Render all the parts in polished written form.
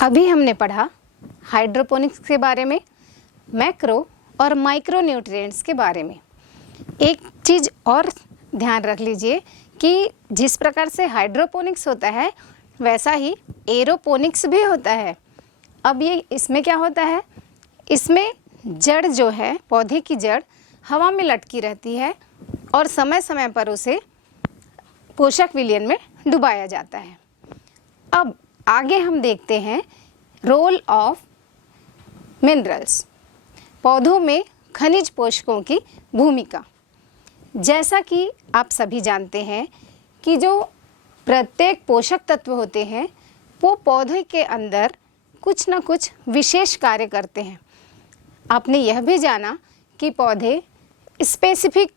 अभी हमने पढ़ा हाइड्रोपोनिक्स के बारे में, मैक्रो और माइक्रो न्यूट्रिएंट्स के बारे में। एक चीज़ और ध्यान रख लीजिए कि जिस प्रकार से हाइड्रोपोनिक्स होता है वैसा ही एरोपोनिक्स भी होता है। अब ये इसमें क्या होता है, इसमें जड़ जो है, पौधे की जड़ हवा में लटकी रहती है और समय समय पर उसे पोषक विलयन में डुबाया जाता है। अब आगे हम देखते हैं रोल ऑफ मिनरल्स, पौधों में खनिज पोषकों की भूमिका। जैसा कि आप सभी जानते हैं कि जो प्रत्येक पोषक तत्व होते हैं वो पौधे के अंदर कुछ न कुछ विशेष कार्य करते हैं। आपने यह भी जाना कि पौधे स्पेसिफिक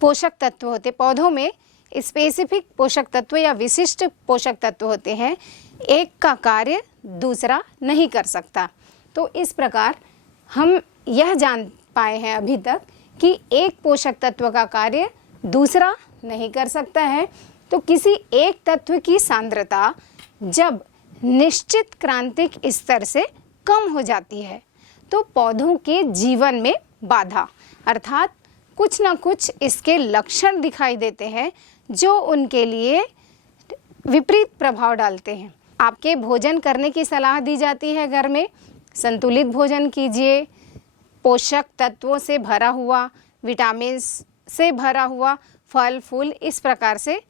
पोषक तत्व होते, पौधों में स्पेसिफिक पोषक तत्व या विशिष्ट पोषक तत्व होते हैं, एक का कार्य दूसरा नहीं कर सकता। तो इस प्रकार हम यह जान पाए हैं अभी तक कि एक पोषक तत्व का कार्य दूसरा नहीं कर सकता है। तो किसी एक तत्व की सांद्रता जब निश्चित क्रांतिक स्तर से कम हो जाती है तो पौधों के जीवन में बाधा, अर्थात कुछ ना कुछ इसके लक्षण दिखाई देते हैं जो उनके लिए विपरीत प्रभाव डालते हैं। आपके भोजन करने की सलाह दी जाती है घर में, संतुलित भोजन कीजिए, पोषक तत्वों से भरा हुआ, विटामिन से भरा हुआ फल फूल, इस प्रकार से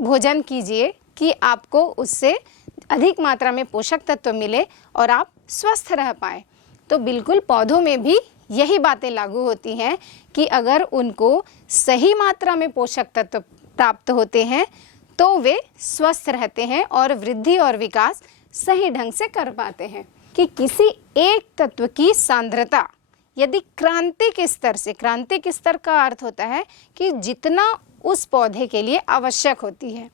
भोजन कीजिए कि आपको उससे अधिक मात्रा में पोषक तत्व मिले और आप स्वस्थ रह पाएँ। तो बिल्कुल पौधों में भी यही बातें लागू होती हैं कि अगर उनको सही मात्रा में पोषक तत्व प्राप्त होते हैं तो वे स्वस्थ रहते हैं और वृद्धि और विकास सही ढंग से कर पाते हैं। कि किसी एक तत्व की सांद्रता यदि क्रांतिक स्तर से, क्रांतिक स्तर का अर्थ होता है कि जितना उस पौधे के लिए आवश्यक होती है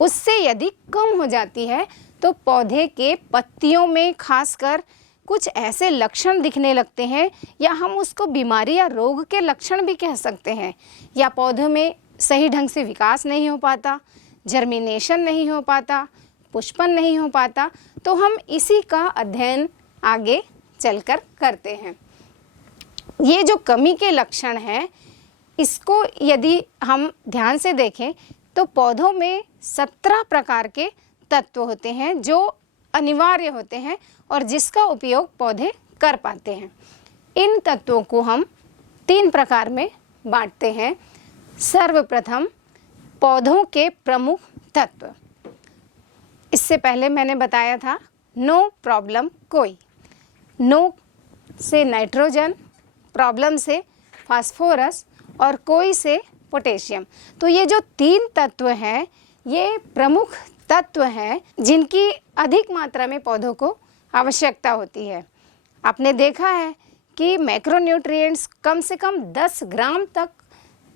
उससे यदि कम हो जाती है तो पौधे के पत्तियों में खासकर कुछ ऐसे लक्षण दिखने लगते हैं, या हम उसको बीमारी या रोग के लक्षण भी कह सकते हैं। या पौधों में सही ढंग से विकास नहीं हो पाता, जर्मिनेशन नहीं हो पाता, पुष्पन नहीं हो पाता। तो हम इसी का अध्ययन आगे चलकर करते हैं। ये जो कमी के लक्षण हैं इसको यदि हम ध्यान से देखें तो पौधों में 17 प्रकार के तत्व होते हैं जो अनिवार्य होते हैं और जिसका उपयोग पौधे कर पाते हैं। इन तत्वों को हम 3 प्रकार में बांटते हैं। सर्वप्रथम पौधों के प्रमुख तत्व। इससे पहले मैंने बताया था नो प्रॉब्लम कोई, नो से नाइट्रोजन, प्रॉब्लम से फास्फोरस और कोई से पोटेशियम। तो ये जो 3 तत्व हैं ये प्रमुख तत्व हैं जिनकी अधिक मात्रा में पौधों को आवश्यकता होती है। आपने देखा है कि मैक्रोन्यूट्रिएंट्स कम से कम 10 ग्राम तक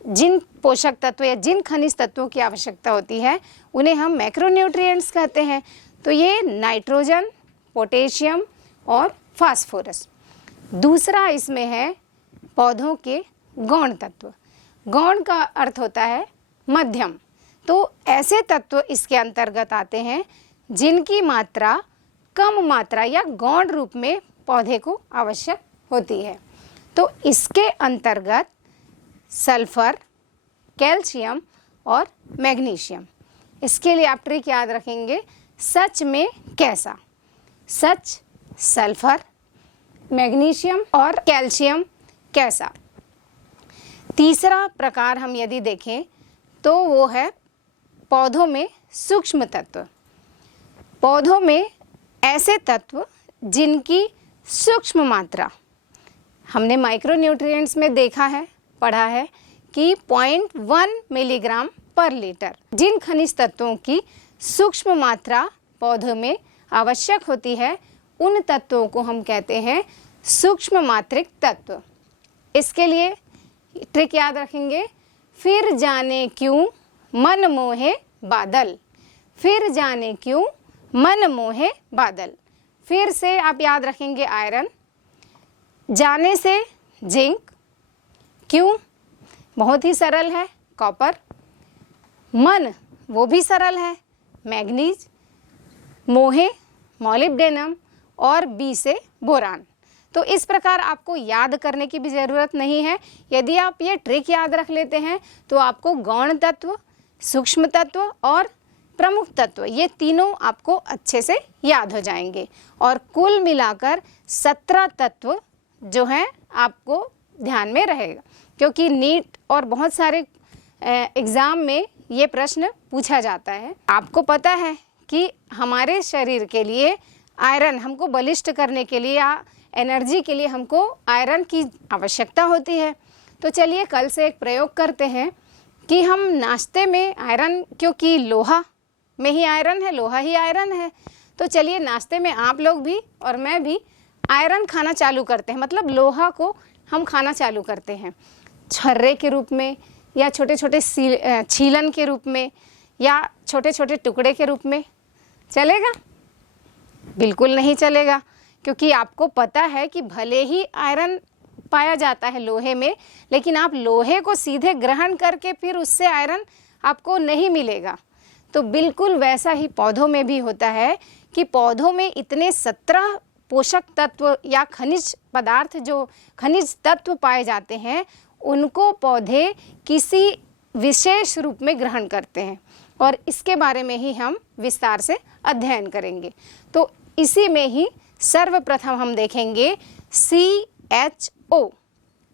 जिन पोषक तत्व या जिन खनिज तत्वों की आवश्यकता होती है उन्हें हम मैक्रोन्यूट्रिएंट्स कहते हैं। तो ये नाइट्रोजन, पोटेशियम और फास्फोरस। दूसरा इसमें है पौधों के गौण तत्व। गौण का अर्थ होता है मध्यम। तो ऐसे तत्व इसके अंतर्गत आते हैं जिनकी मात्रा कम मात्रा या गौण रूप में पौधे को आवश्यक होती है। तो इसके अंतर्गत सल्फर, कैल्शियम और मैग्नीशियम। इसके लिए आप ट्रिक याद रखेंगे, सच में कैसा। सच सल्फर, मैग्नीशियम और कैल्शियम कैसा। तीसरा प्रकार हम यदि देखें तो वो है पौधों में सूक्ष्म तत्व। पौधों में ऐसे तत्व जिनकी सूक्ष्म मात्रा, हमने माइक्रोन्यूट्रिएंट्स में देखा है, पढ़ा है कि 0.1 मिलीग्राम पर लीटर। जिन खनिज तत्वों की सूक्ष्म मात्रा पौधों में आवश्यक होती है उन तत्वों को हम कहते हैं सूक्ष्म मात्रिक तत्व। इसके लिए ट्रिक याद रखेंगे, फिर जाने क्यों मन मोहे बादल। फिर जाने क्यों मन मोहे बादल। फिर से आप याद रखेंगे आयरन, जाने से जिंक, क्यों बहुत ही सरल है कॉपर, मन वो भी सरल है मैग्नीज, मोहे मॉलिब्डेनम और बी से बोरान। तो इस प्रकार आपको याद करने की भी ज़रूरत नहीं है। यदि आप ये ट्रिक याद रख लेते हैं तो आपको गौण तत्व, सूक्ष्म तत्व और प्रमुख तत्व ये तीनों आपको अच्छे से याद हो जाएंगे और कुल मिलाकर 17 तत्व जो हैं आपको ध्यान में रहेगा, क्योंकि नीट और बहुत सारे एग्ज़ाम में ये प्रश्न पूछा जाता है। आपको पता है कि हमारे शरीर के लिए आयरन, हमको बलिष्ठ करने के लिए या एनर्जी के लिए हमको आयरन की आवश्यकता होती है। तो चलिए कल से एक प्रयोग करते हैं कि हम नाश्ते में आयरन, क्योंकि लोहा में ही आयरन है, लोहा ही आयरन है, तो चलिए नाश्ते में आप लोग भी और मैं भी आयरन खाना चालू करते हैं, मतलब लोहा को हम खाना चालू करते हैं छर्रे के रूप में या छोटे छोटे छीलन के रूप में या छोटे छोटे टुकड़े के रूप में। चलेगा? बिल्कुल नहीं चलेगा, क्योंकि आपको पता है कि भले ही आयरन पाया जाता है लोहे में, लेकिन आप लोहे को सीधे ग्रहण करके फिर उससे आयरन आपको नहीं मिलेगा। तो बिल्कुल वैसा ही पौधों में भी होता है कि पौधों में इतने 17 पोषक तत्व या खनिज पदार्थ, जो खनिज तत्व पाए जाते हैं, उनको पौधे किसी विशेष रूप में ग्रहण करते हैं और इसके बारे में ही हम विस्तार से अध्ययन करेंगे। तो इसी में ही सर्वप्रथम हम देखेंगे CHO,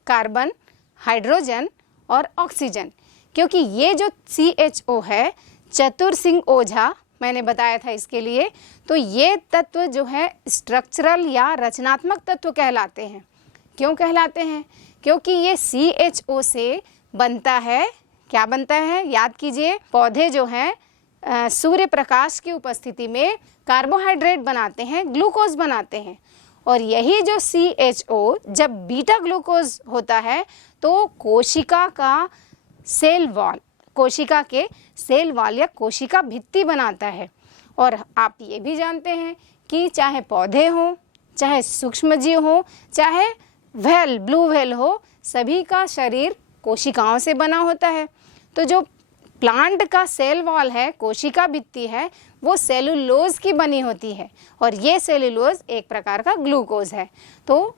कार्बन, हाइड्रोजन और ऑक्सीजन, क्योंकि ये जो CHO है, चतुर सिंह ओझा मैंने बताया था इसके लिए, तो ये तत्व जो है स्ट्रक्चरल या रचनात्मक तत्व कहलाते हैं। क्यों कहलाते हैं? क्योंकि ये CHO से बनता है, क्या बनता है याद कीजिए, पौधे जो हैं सूर्य प्रकाश की उपस्थिति में कार्बोहाइड्रेट बनाते हैं, ग्लूकोज बनाते हैं, और यही जो CHO जब बीटा ग्लूकोज होता है तो कोशिका का सेल वॉल, कोशिका के सेल वॉल या कोशिका भित्ति बनाता है। और आप ये भी जानते हैं कि चाहे पौधे हों, चाहे सूक्ष्मजीव हों, चाहे व्हेल, ब्लू व्हेल हो, सभी का शरीर कोशिकाओं से बना होता है। तो जो प्लांट का सेल वॉल है, कोशिका भित्ति है, वो सेलुलोज की बनी होती है और ये सेलुलोज एक प्रकार का ग्लूकोज है। तो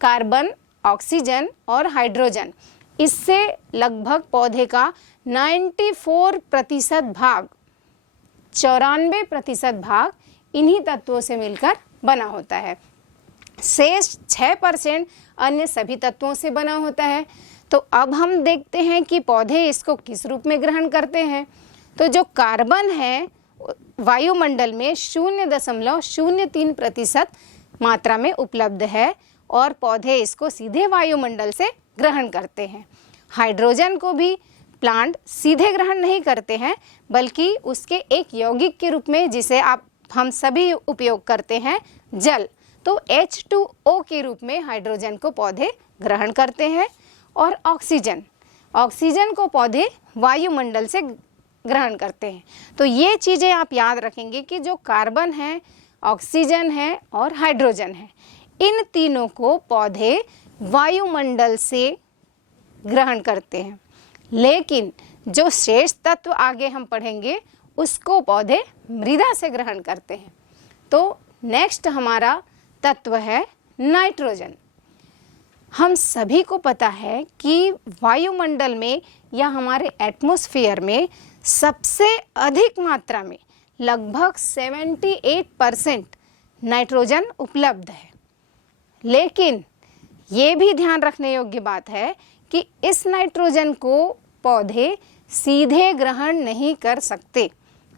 कार्बन, ऑक्सीजन और हाइड्रोजन, इससे लगभग पौधे का 94% भाग, 94% भाग इन्हीं तत्वों से मिलकर बना होता है। शेष 6% अन्य सभी तत्वों से बना होता है। तो अब हम देखते हैं कि पौधे इसको किस रूप में ग्रहण करते हैं। तो जो कार्बन है वायुमंडल में 0.03% मात्रा में उपलब्ध है और पौधे इसको सीधे वायुमंडल से ग्रहण करते हैं। हाइड्रोजन को भी प्लांट सीधे ग्रहण नहीं करते हैं, बल्कि उसके एक यौगिक के रूप में, जिसे हम सभी उपयोग करते हैं, जल, तो H2O के रूप में हाइड्रोजन को पौधे ग्रहण करते हैं। और ऑक्सीजन को पौधे वायुमंडल से ग्रहण करते हैं। तो ये चीज़ें आप याद रखेंगे कि जो कार्बन है, ऑक्सीजन है और हाइड्रोजन है, इन तीनों को पौधे वायुमंडल से ग्रहण करते हैं, लेकिन जो शेष तत्व आगे हम पढ़ेंगे उसको पौधे मृदा से ग्रहण करते हैं। तो नेक्स्ट हमारा तत्व है नाइट्रोजन। हम सभी को पता है कि वायुमंडल में या हमारे एटमॉस्फेयर में सबसे अधिक मात्रा में लगभग 78% नाइट्रोजन उपलब्ध है। लेकिन ये भी ध्यान रखने योग्य बात है कि इस नाइट्रोजन को पौधे सीधे ग्रहण नहीं कर सकते।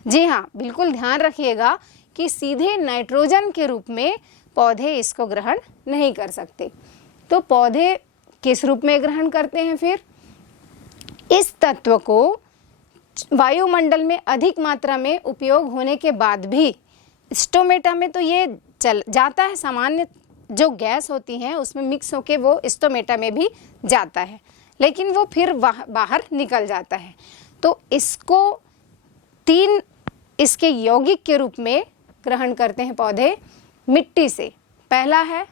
जी हाँ, बिल्कुल ध्यान रखिएगा कि सीधे नाइट्रोजन के रूप में पौधे इसको ग्रहण नहीं कर सकते। तो पौधे किस रूप में ग्रहण करते हैं फिर? इस तत्व को वायुमंडल में अधिक मात्रा में उपयोग होने के बाद भी स्टोमेटा में तो ये चल जाता है, सामान्य जो गैस होती हैं उसमें मिक्स होके वो स्टोमेटा में भी जाता है, लेकिन वो फिर बाहर निकल जाता है। तो इसको 3 इसके यौगिक के रूप में ग्रहण करते हैं पौधे मिट्टी से। पहला है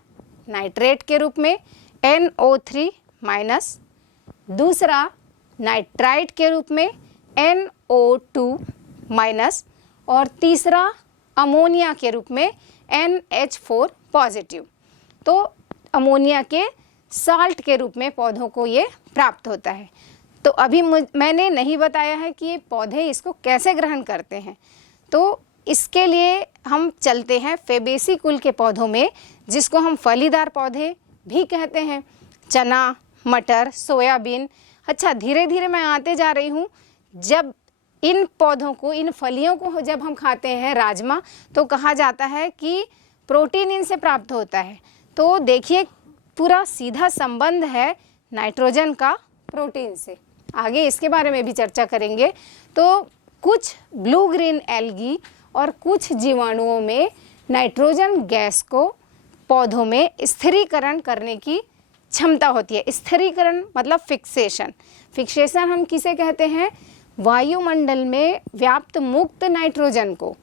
नाइट्रेट के रूप में NO3-, दूसरा नाइट्राइट के रूप में NO2-, और तीसरा अमोनिया के रूप में NH4 पॉजिटिव। तो अमोनिया के साल्ट के रूप में पौधों को ये प्राप्त होता है। तो अभी मैंने नहीं बताया है कि ये पौधे इसको कैसे ग्रहण करते हैं, तो इसके लिए हम चलते हैं फेबेसी कुल के पौधों में, जिसको हम फलीदार पौधे भी कहते हैं। चना, मटर, सोयाबीन। अच्छा, धीरे धीरे मैं आते जा रही हूँ। जब इन पौधों को, इन फलियों को जब हम खाते हैं, राजमा, तो कहा जाता है कि प्रोटीन इनसे प्राप्त होता है। तो देखिए, पूरा सीधा संबंध है नाइट्रोजन का प्रोटीन से। आगे इसके बारे में भी चर्चा करेंगे। तो कुछ ब्लू ग्रीन एल्गी और कुछ जीवाणुओं में नाइट्रोजन गैस को पौधों में स्थिरीकरण करने की क्षमता होती है। स्थिरीकरण मतलब फिक्सेशन। फिक्सेशन हम किसे कहते हैं? वायुमंडल में व्याप्त मुक्त नाइट्रोजन को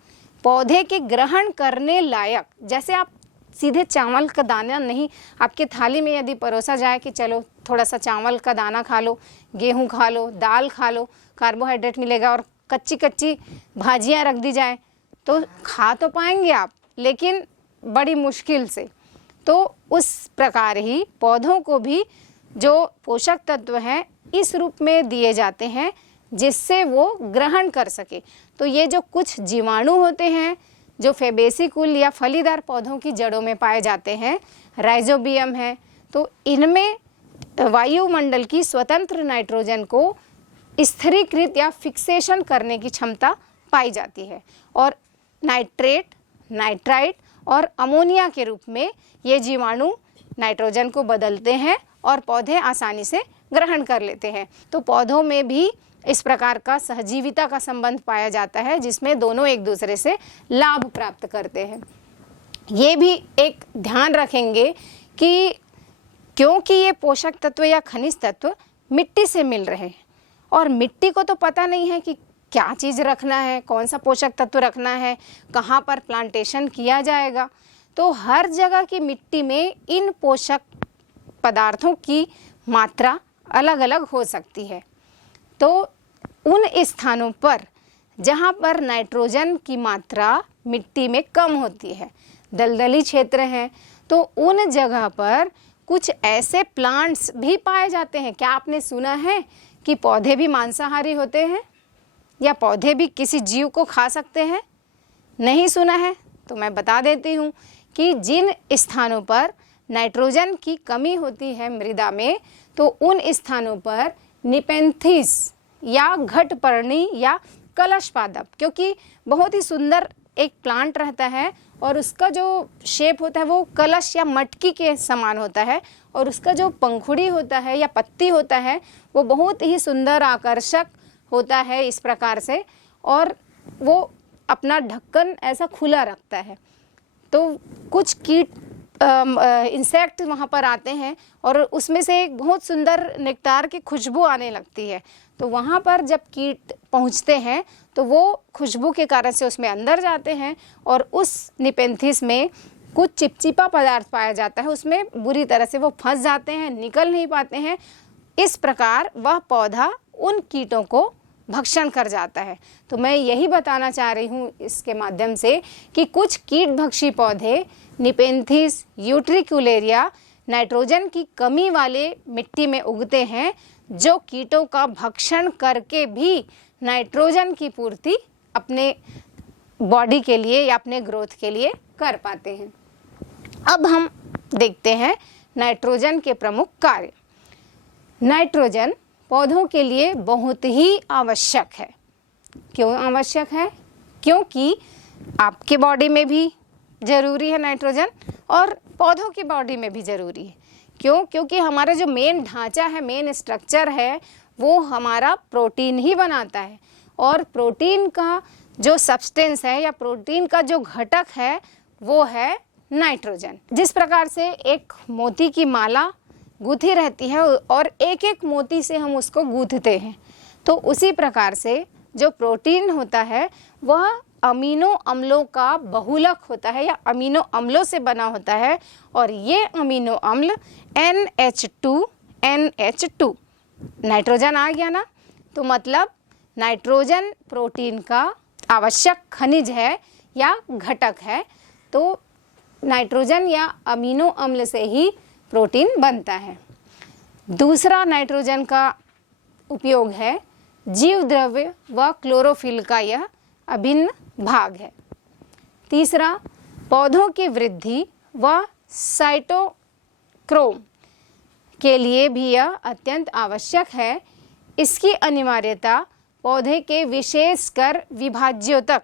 पौधे के ग्रहण करने लायक, जैसे आप सीधे चावल का दाना नहीं, आपके थाली में यदि परोसा जाए कि चलो थोड़ा सा चावल का दाना खा लो, गेहूं खा लो, दाल खा लो, कार्बोहाइड्रेट मिलेगा, और कच्ची कच्ची भाजियां रख दी जाए तो खा तो पाएंगे आप, लेकिन बड़ी मुश्किल से। तो उस प्रकार ही पौधों को भी जो पोषक तत्व हैं इस रूप में दिए जाते हैं जिससे वो ग्रहण कर सके। तो ये जो कुछ जीवाणु होते हैं जो फेबेसी कुल या फलीदार पौधों की जड़ों में पाए जाते हैं, राइजोबियम है, तो इनमें वायुमंडल की स्वतंत्र नाइट्रोजन को स्थिरीकृत या फिक्सेशन करने की क्षमता पाई जाती है, और नाइट्रेट, नाइट्राइट और अमोनिया के रूप में ये जीवाणु नाइट्रोजन को बदलते हैं और पौधे आसानी से ग्रहण कर लेते हैं। तो पौधों में भी इस प्रकार का सहजीविता का संबंध पाया जाता है, जिसमें दोनों एक दूसरे से लाभ प्राप्त करते हैं। ये भी एक ध्यान रखेंगे कि क्योंकि ये पोषक तत्व या खनिज तत्व मिट्टी से मिल रहे हैं, और मिट्टी को तो पता नहीं है कि क्या चीज़ रखना है, कौन सा पोषक तत्व रखना है, कहाँ पर प्लांटेशन किया जाएगा। तो हर जगह की मिट्टी में इन पोषक पदार्थों की मात्रा अलग अलग हो सकती है। तो उन स्थानों पर जहाँ पर नाइट्रोजन की मात्रा मिट्टी में कम होती है, दलदली क्षेत्र है, तो उन जगह पर कुछ ऐसे प्लांट्स भी पाए जाते हैं। क्या आपने सुना है कि पौधे भी मांसाहारी होते हैं, या पौधे भी किसी जीव को खा सकते हैं? नहीं सुना है तो मैं बता देती हूँ कि जिन स्थानों पर नाइट्रोजन की कमी होती है मृदा में, तो उन स्थानों पर निपेंथिस या घटपर्णी या कलश पादप, क्योंकि बहुत ही सुंदर एक प्लांट रहता है और उसका जो शेप होता है वो कलश या मटकी के समान होता है, और उसका जो पंखुड़ी होता है या पत्ती होता है वो बहुत ही सुंदर आकर्षक होता है इस प्रकार से, और वो अपना ढक्कन ऐसा खुला रखता है। तो कुछ कीट इंसेक्ट वहाँ पर आते हैं और उसमें से एक बहुत सुंदर नेक्टार की खुशबू आने लगती है। तो वहाँ पर जब कीट पहुँचते हैं तो वो खुशबू के कारण से उसमें अंदर जाते हैं, और उस निपेंथिस में कुछ चिपचिपा पदार्थ पाया जाता है, उसमें बुरी तरह से वो फंस जाते हैं, निकल नहीं पाते हैं। इस प्रकार वह पौधा उन कीटों को भक्षण कर जाता है। तो मैं यही बताना चाह रही हूँ इसके माध्यम से कि कुछ कीट भक्षी पौधे निपेंथिस, यूट्रिकुलेरिया नाइट्रोजन की कमी वाले मिट्टी में उगते हैं, जो कीटों का भक्षण करके भी नाइट्रोजन की पूर्ति अपने बॉडी के लिए या अपने ग्रोथ के लिए कर पाते हैं। अब हम देखते हैं नाइट्रोजन के प्रमुख कार्य। नाइट्रोजन पौधों के लिए बहुत ही आवश्यक है। क्यों आवश्यक है? क्योंकि आपके बॉडी में भी ज़रूरी है नाइट्रोजन, और पौधों की बॉडी में भी ज़रूरी है। क्यों? क्योंकि हमारा जो मेन ढांचा है, मेन स्ट्रक्चर है, वो हमारा प्रोटीन ही बनाता है, और प्रोटीन का जो सब्सटेंस है या प्रोटीन का जो घटक है वो है नाइट्रोजन। जिस प्रकार से एक मोती की माला गूंथी रहती है और एक एक मोती से हम उसको गूंथते हैं, तो उसी प्रकार से जो प्रोटीन होता है वह अमीनो अम्लों का बहुलक होता है या अमीनो अम्लों से बना होता है, और ये अमीनो अम्ल NH2 नाइट्रोजन आ गया ना, तो मतलब नाइट्रोजन प्रोटीन का आवश्यक खनिज है या घटक है। तो नाइट्रोजन या अमीनो अम्ल से ही प्रोटीन बनता है। दूसरा नाइट्रोजन का उपयोग है जीव द्रव्य व क्लोरोफिल का यह अभिन्न भाग है। तीसरा, पौधों की वृद्धि व साइटोक्रोम के लिए भी यह अत्यंत आवश्यक है। इसकी अनिवार्यता पौधे के विशेषकर विभाज्योतक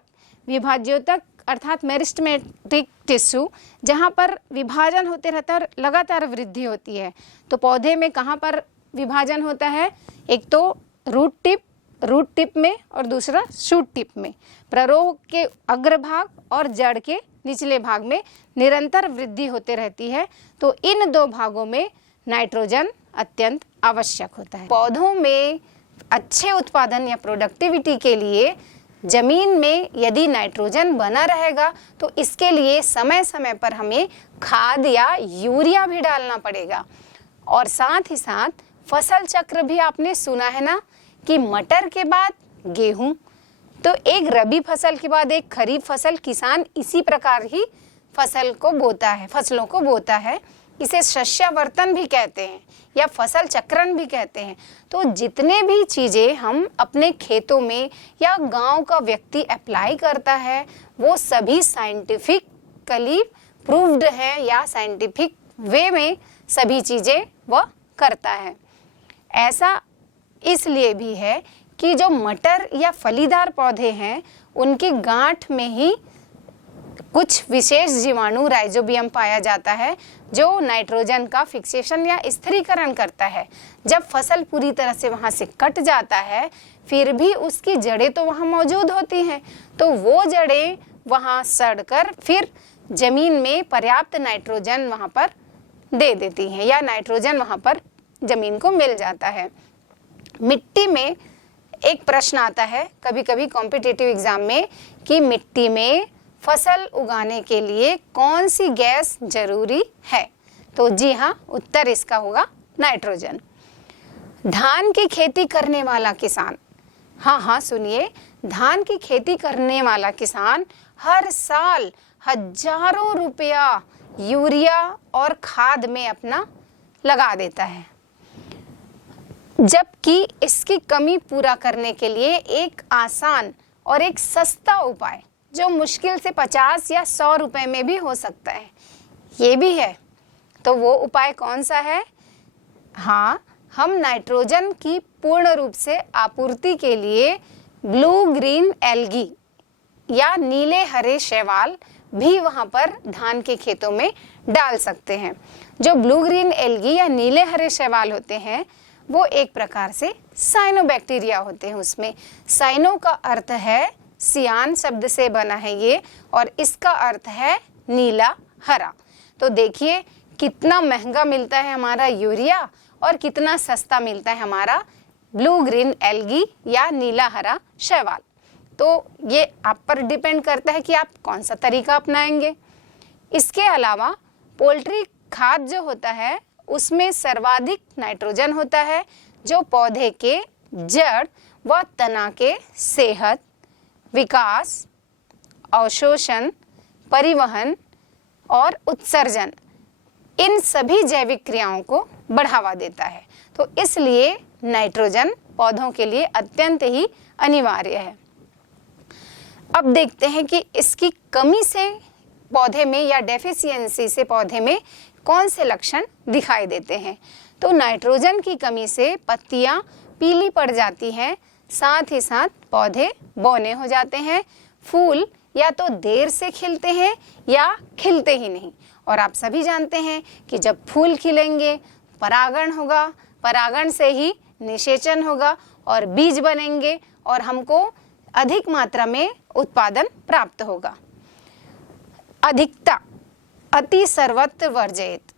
अर्थात मेरिस्टेमेटिक टिश्यू, जहाँ पर विभाजन होते रहता है और लगातार वृद्धि होती है। तो पौधे में कहाँ पर विभाजन होता है? एक तो रूट टिप में और दूसरा शूट टिप में। प्ररोह के अग्रभाग और जड़ के निचले भाग में निरंतर वृद्धि होते रहती है। तो इन दो भागों में नाइट्रोजन अत्यंत आवश्यक होता है। पौधों में अच्छे उत्पादन या प्रोडक्टिविटी के लिए जमीन में यदि नाइट्रोजन बना रहेगा तो इसके लिए समय समय पर हमें खाद या यूरिया भी डालना पड़ेगा। और साथ ही साथ फसल चक्र भी आपने सुना है ना कि मटर के बाद गेहूं, तो एक रबी फसल के बाद एक खरीफ फसल। किसान इसी प्रकार ही फसलों को बोता है। इसे शस्यावर्तन भी कहते हैं या फसल चक्रण भी कहते हैं। तो जितने भी चीज़ें हम अपने खेतों में या गांव का व्यक्ति अप्लाई करता है वो सभी साइंटिफिकली प्रूव्ड है या साइंटिफिक वे में सभी चीज़ें वह करता है। ऐसा इसलिए भी है कि जो मटर या फलीदार पौधे हैं उनकी गांठ में ही कुछ विशेष जीवाणु राइजोबियम पाया जाता है जो नाइट्रोजन का फिक्सेशन या स्थिरीकरण करता है। जब फसल पूरी तरह से वहाँ से कट जाता है फिर भी उसकी जड़ें तो वहाँ मौजूद होती हैं, तो वो जड़ें वहाँ सड़कर फिर जमीन में पर्याप्त नाइट्रोजन वहाँ पर दे देती हैं या नाइट्रोजन वहाँ पर जमीन को मिल जाता है। मिट्टी में एक प्रश्न आता है कभी कभी कॉम्पिटिटिव एग्जाम में कि मिट्टी में फसल उगाने के लिए कौन सी गैस जरूरी है? तो जी हाँ, उत्तर इसका होगा नाइट्रोजन। धान की खेती करने वाला किसान, हाँ सुनिए, धान की खेती करने वाला किसान हर साल हजारों रुपया यूरिया और खाद में अपना लगा देता है, जबकि इसकी कमी पूरा करने के लिए एक आसान और एक सस्ता उपाय जो मुश्किल से 50 या 100 रुपए में भी हो सकता है ये भी है। तो वो उपाय कौन सा है? हाँ, हम नाइट्रोजन की पूर्ण रूप से आपूर्ति के लिए ब्लू ग्रीन एल्गी या नीले हरे शैवाल भी वहाँ पर धान के खेतों में डाल सकते हैं। जो ब्लू ग्रीन एल्गी या नीले हरे शैवाल होते हैं वो एक प्रकार से साइनोबैक्टीरिया होते हैं। उसमें साइनो का अर्थ है सियान शब्द से बना है ये, और इसका अर्थ है नीला हरा। तो देखिए कितना महंगा मिलता है हमारा यूरिया और कितना सस्ता मिलता है हमारा ब्लू ग्रीन एल्गी या नीला हरा शैवाल। तो ये आप पर डिपेंड करता है कि आप कौन सा तरीका अपनाएंगे। इसके अलावा पोल्ट्री खाद जो होता है उसमें सर्वाधिक नाइट्रोजन होता है जो पौधे के जड़ व तना के सेहत, विकास, अवशोषण, परिवहन और उत्सर्जन, इन सभी जैविक क्रियाओं को बढ़ावा देता है। तो इसलिए नाइट्रोजन पौधों के लिए अत्यंत ही अनिवार्य है। अब देखते हैं कि इसकी कमी से पौधे में या डेफिशिएंसी से पौधे में कौन से लक्षण दिखाई देते हैं। तो नाइट्रोजन की कमी से पत्तियां पीली पड़ जाती हैं, साथ ही साथ पौधे बौने हो जाते हैं, फूल या तो देर से खिलते हैं या खिलते ही नहीं। और आप सभी जानते हैं कि जब फूल खिलेंगे परागण होगा, परागण से ही निषेचन होगा और बीज बनेंगे और हमको अधिक मात्रा में उत्पादन प्राप्त होगा। अधिकता अति सर्वत्र वर्जयेत,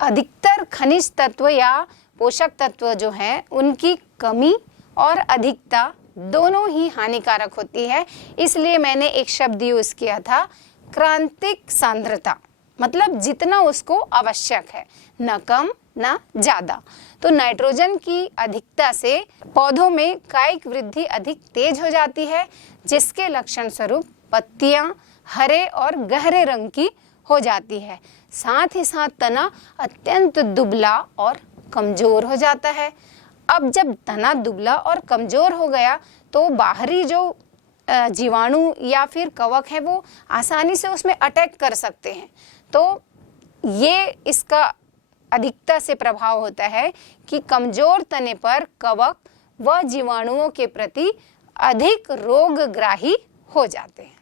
अधिकतर खनिज तत्व या पोषक तत्व जो हैं उनकी कमी और अधिकता दोनों ही हानिकारक होती है। इसलिए मैंने एक शब्द यूज किया था क्रांतिक सांद्रता, मतलब जितना उसको आवश्यक है, न कम न ज़्यादा। तो नाइट्रोजन की अधिकता से पौधों में कायिक वृद्धि अधिक तेज हो जाती है, जिसके लक्षण स्वरूप पत्तियां हरे और गहरे रंग की हो जाती है। साथ ही साथ तना अत्यंत दुबला और कमज़ोर हो जाता है। अब जब तना दुबला और कमज़ोर हो गया तो बाहरी जो जीवाणु या फिर कवक है वो आसानी से उसमें अटैक कर सकते हैं। तो ये इसका अधिकता से प्रभाव होता है कि कमज़ोर तने पर कवक व जीवाणुओं के प्रति अधिक रोगग्राही हो जाते हैं।